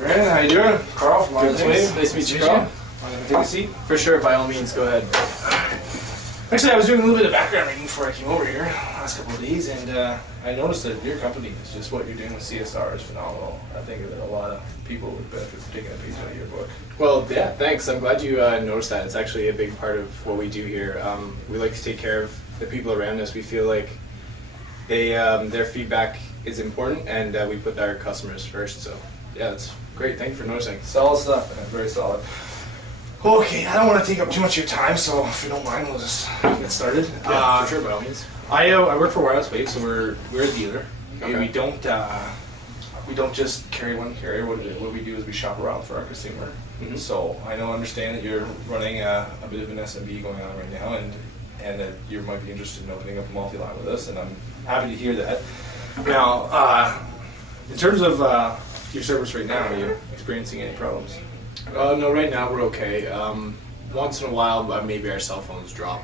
Brandon, how you doing? Carl from Nice to meet you, Karl. Take a seat. For sure, by all means, go ahead. Actually, I was doing a little bit of background reading before I came over here last couple of days, and I noticed that your company is just what you're doing with CSR is phenomenal. I think that a lot of people would benefit from taking a page out of your book. Well, yeah, thanks. I'm glad you noticed that. It's actually a big part of what we do here. We like to take care of the people around us. We feel like their feedback is important, and we put our customers first. So, yeah, that's great. Thank you for noticing. Solid stuff, man. Very solid. Okay, I don't want to take up too much of your time, so if you don't mind, we'll just get started. Yeah, for sure, by all means. I work for Wireless Wave, so we're a dealer. Okay. We don't just carry one carrier. What we do is we shop around for our consumer. Mm-hmm. So I understand that you're running a bit of an SMB going on right now, and that you might be interested in opening up a multi-line with us, and I'm happy to hear that. Now, in terms of your service right now, are you experiencing any problems? No, right now we're okay. Once in a while, maybe our cell phones drop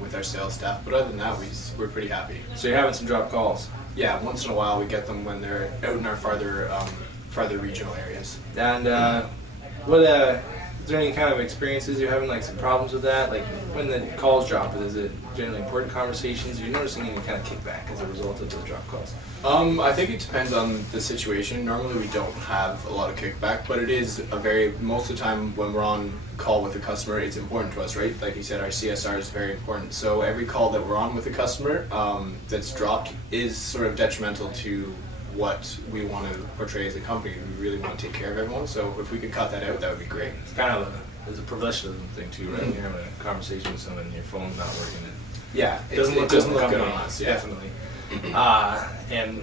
with our sales staff, but other than that, we're pretty happy. So you're having some drop calls? Yeah, once in a while we get them when they're out in our farther regional areas. And is there any kind of experiences you're having, like some problems with that? Like when the calls drop, is it generally important conversations? Are you noticing any kind of kickback as a result of those drop calls? I think it depends on the situation. Normally we don't have a lot of kickback, but it is most of the time when we're on call with a customer, it's important to us, right? Like you said, our CSR is very important. So every call that we're on with a customer that's dropped is sort of detrimental to what we want to portray as a company. We really want to take care of everyone, so if we could cut that out, that would be great. It's kind of a professionalism thing too, right? Mm-hmm. You're having a conversation with someone and your phone's not working. Yeah, it doesn't look good on us. Yeah. Definitely. And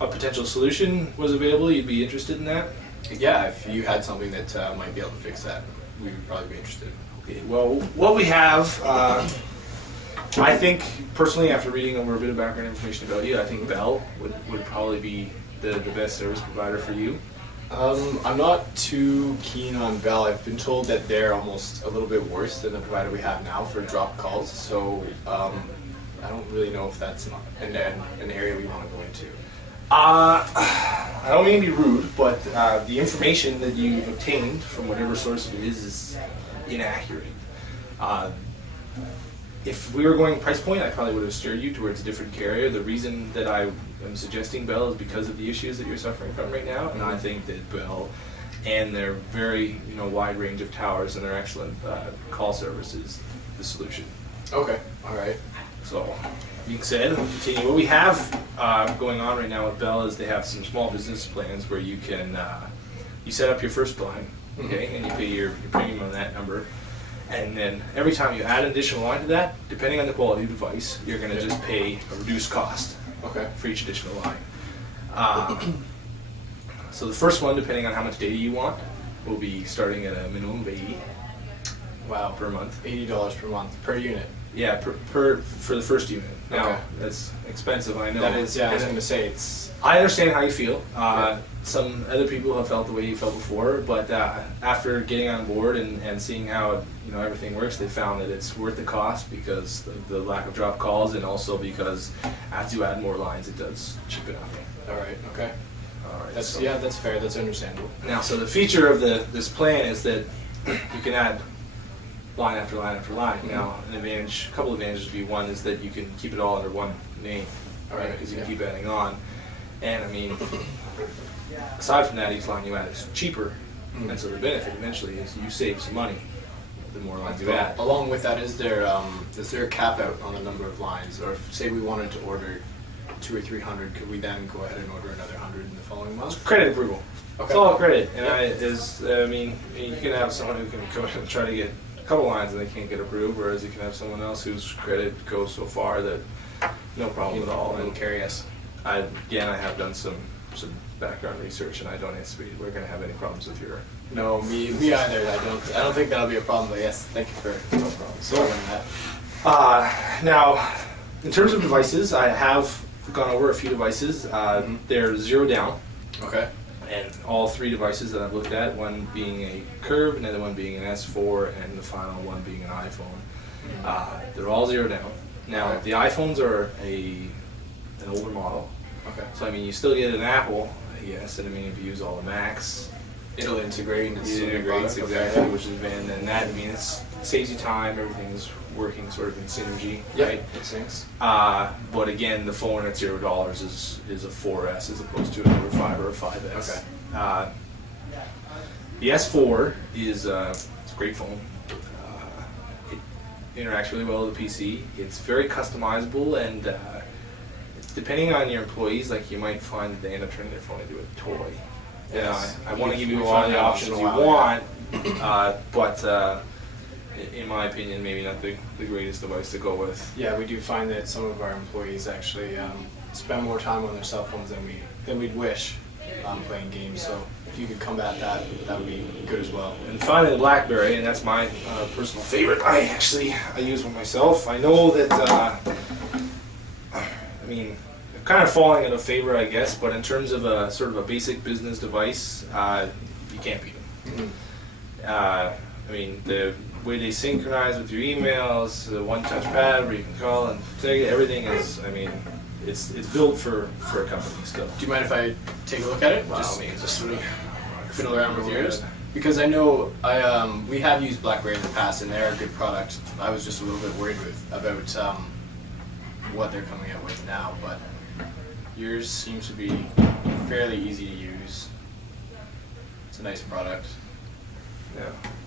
a potential solution was available. You'd be interested in that? Yeah, if you had something that might be able to fix that, we would probably be interested. Okay. Well, what we have, I think personally, after reading over a bit of background information about you, I think Bell would probably be the best service provider for you. I'm not too keen on Bell. I've been told that they're almost a little bit worse than the provider we have now for drop calls, so I don't really know if that's an area we want to go into. I don't mean to be rude, but the information that you've obtained from whatever source it is inaccurate. If we were going price point, I probably would have steered you towards a different carrier. The reason that I am suggesting Bell is because of the issues that you're suffering from right now, and I think that Bell and their very wide range of towers and their excellent call service is the solution. Okay, all right. So, being said, we'll continue. What we have going on right now with Bell is they have some small business plans where you can you set up your first line, okay, mm-hmm. and you pay your premium on that number. And then every time you add an additional line to that, depending on the quality of the device, you're going to just pay a reduced cost for each additional line. So the first one, depending on how much data you want, will be starting at a minimum of $80. Wow, per month. $80 per month per unit. Yeah, for the first unit. Now that's expensive, I know. That is, yeah. I was going to say I understand how you feel. Some other people have felt the way you felt before, but after getting on board and seeing how everything works, they found that it's worth the cost because of the lack of drop calls, and also because as you add more lines, it does cheapen up. All right. Okay. All right. That's fair. That's understandable. Now, so the feature of this plan is that you can add line after line after line. Mm-hmm. Now, a couple of advantages would be, one is that you can keep it all under one name, right? Because you can keep adding on, and aside from that, each line you add is cheaper, and so the benefit eventually is you save some money the more lines you add. Along with that, is there a cap out on the number of lines, or if, say we wanted to order 200 or 300, could we then go ahead and order another 100 in the following month? Credit approval. Okay. It's all credit, and you can have someone who can come in and try to get a couple lines and they can't get approved, whereas you can have someone else whose credit goes so far that no problem at all. And carry us. I have done some background research, and I don't anticipate we're going to have any problems with your. No, me either. I don't think that'll be a problem. But yes, thank you for no problem. So now, in terms of devices, I have gone over a few devices. They're zero down. Okay. And all three devices that I've looked at, one being a Curve, another one being an S4, and the final one being an iPhone. They're all zero down. Now, the iPhones are an older model. Okay. So, you still get an Apple, yes, and if you use all the Macs, It'll integrate and it's It still a integrates product. exactly, Okay. which is and that means it saves you time. Everything's working sort of in synergy, Yeah, right? it syncs. But again, the phone at $0 is a 4S as opposed to a number 5 or a 5S. Okay. The S4 is it's a great phone. It interacts really well with the PC. It's very customizable, and depending on your employees, like you might find that they end up turning their phone into a toy. Yes. I want to give you We all find the that once options in a you while, want, but in my opinion, maybe not the greatest device to go with. Yeah, we do find that some of our employees actually spend more time on their cell phones than we'd wish playing games. So if you could combat that, that would be good as well. And finally, the BlackBerry, and that's my personal favorite. I use one myself. I know that. I mean, kind of falling out of favor, I guess. But in terms of a sort of a basic business device, you can't beat them. Mm-hmm. I mean, the way they synchronize with your emails, the one-touch pad where you can call and everything is. I mean, it's built for a company still. Do you mind if I take a look at it? By all Just means. sort of fiddle around with Go yours. ahead. Because I know we have used BlackBerry in the past, and they're a good product. I was just a little bit worried about what they're coming out with now, but yours seems to be fairly easy to use. It's a nice product. Yeah.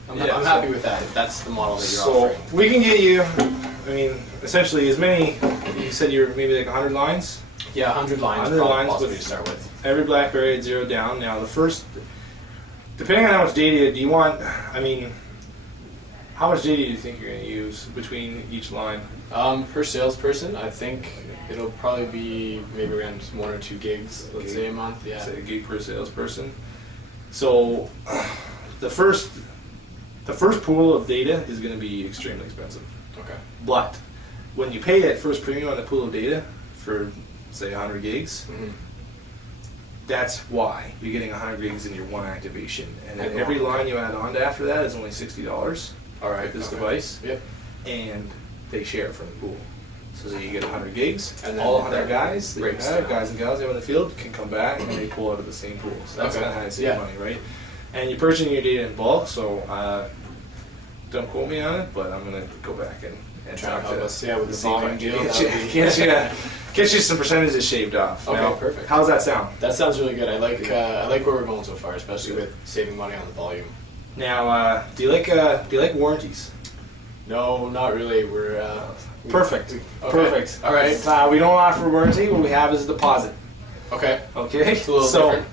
I'm Yeah, happy so- with that. If that's the model that you're So offering. we can get you. I mean, essentially, as many. You said you're maybe like 100 lines. Yeah, 100 lines. 100 lines possibly with- to start with. Every BlackBerry at 0 down. Now the first, depending on how much data do you want. I mean, how much data do you think you're going to use between each line? Per salesperson, I think it'll probably be maybe around 1 or 2 gigs, let's say a month. Yeah. Say a gig per salesperson. So the first pool of data is going to be extremely expensive. Okay. But when you pay that first premium on the pool of data for say 100 gigs, Mm-hmm. that's why you're getting 100 gigs in your one activation, and then And every one, line okay. you add on to after that is only $60 All right. with this okay. device, Yep. and they share from the pool. So you get 100 gigs, And then all 100 that guys, that you breaks have, down. guys and gals you have in the field can come back and they pull out of the same pool. So that's Okay. kind of how you save Yeah. money, right? And you're purchasing your data in bulk, so don't quote me on it, but I'm going to go back and Try to talk help to us, yeah, with the see if I volume can deal. Get that you, would be- get you some percentages shaved off. Okay, Now, perfect. How's that sound? That sounds really good. I like where we're going so far, especially with saving money on the volume. Now, do you like warranties? No, not really. We're Perfect. Okay. Perfect. All right. We don't offer warranty. What we have is a deposit. Okay. Okay. It's a little so different.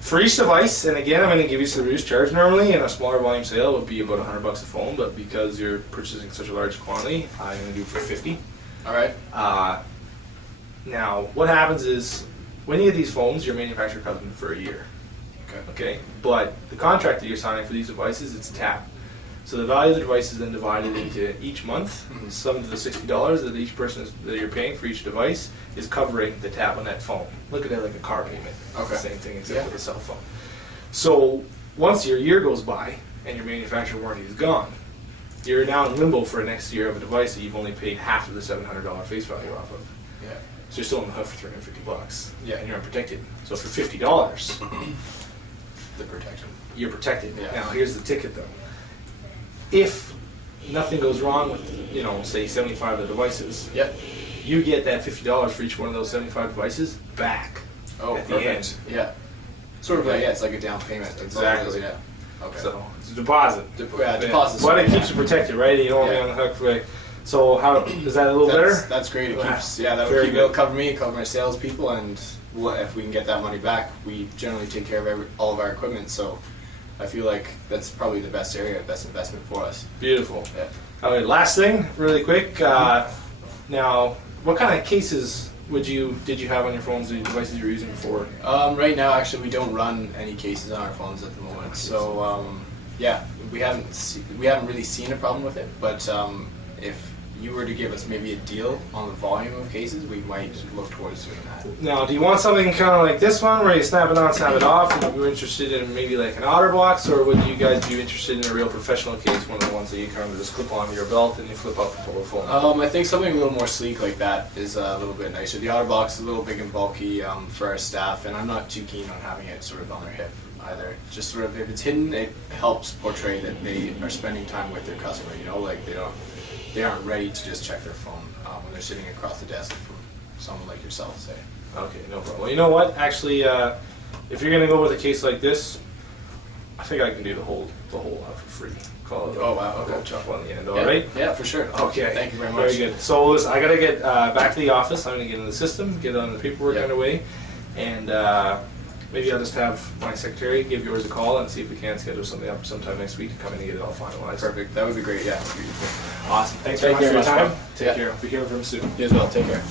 for each device, and again, I'm going to give you some reduced charge. Normally, in a smaller volume sale, it would be about $100 a phone, but because you're purchasing such a large quantity, I'm going to do it for 50. All right. Now, what happens is when you get these phones, your manufacturer covers them for a year. Okay. Okay, but the contract that you're signing for these devices, it's a tap. So the value of the device is then divided into each month. Mhm. Some of the $60 that each person that you're paying for each device is covering the tap on that phone. Look at it like a car payment. It's Okay. the same thing except Yeah. with a cell phone. So once your year goes by and your manufacturer warranty is gone, you're now in limbo for the next year of a device that you've only paid half of the $700 face value off of. Yeah. So you're still on the hook for $350. Yeah. And you're unprotected. So for $50, The protection. you're protected. Yeah. Now here's the ticket though. If nothing goes wrong with, say 75 of the devices, Yep. you get that $50 for each one of those 75 devices back Oh, at the perfect. end. Yeah. Sort of like, yeah, it's like a down payment. That's all it is, Exactly. yeah. Okay. So it's a deposit. Deposits. But it yeah. keeps you protected, right? You don't want to be Yeah. on the hook for. So how is that a little That's, better? that's great. It Wow. keeps, yeah, that Very would keep, good. it'll cover me, cover my salespeople, and if we can get that money back, we generally take care of all of our equipment. So I feel like that's probably the best area, best investment for us. Beautiful. Yeah. All right, last thing, really quick. Now, what kind of cases did you have on your phones, the devices you were using before? Right now, actually, we don't run any cases on our phones at the moment. So yeah, we haven't really seen a problem with it. But if you were to give us maybe a deal on the volume of cases, we might look towards doing that. Now, do you want something kind of like this one where you snap it on, snap it off? If you're interested in maybe like an OtterBox, or would you guys be interested in a real professional case, one of the ones that you kind of just clip onto your belt and you flip out the telephone? I think something a little more sleek like that is a little bit nicer. The OtterBox is a little big and bulky for our staff, and I'm not too keen on having it sort of on their hip either. Just sort of, if it's hidden, it helps portray that they are spending time with their customer, you know, like they aren't ready to just check their phone when they're sitting across the desk from someone like yourself, say. Okay, no problem. Well, you know what? Actually, if you're gonna go with a case like this, I think I can do the whole lot for free. Call it. Oh wow. Okay. Go chop on the end. All Yeah. right. Yeah, for sure. Okay. Thank you very much. Very good. So listen, I gotta get back to the office. I'm gonna get in the system, get on the paperwork Yeah. underway, and maybe I'll just have my secretary give yours a call and see if we can schedule something up sometime next week to come in and get it all finalized. Perfect. That would be great. Yeah. Awesome. Thanks Take very much for care, your time. man. Take Yeah. care. Be here from soon. You as well. Take care.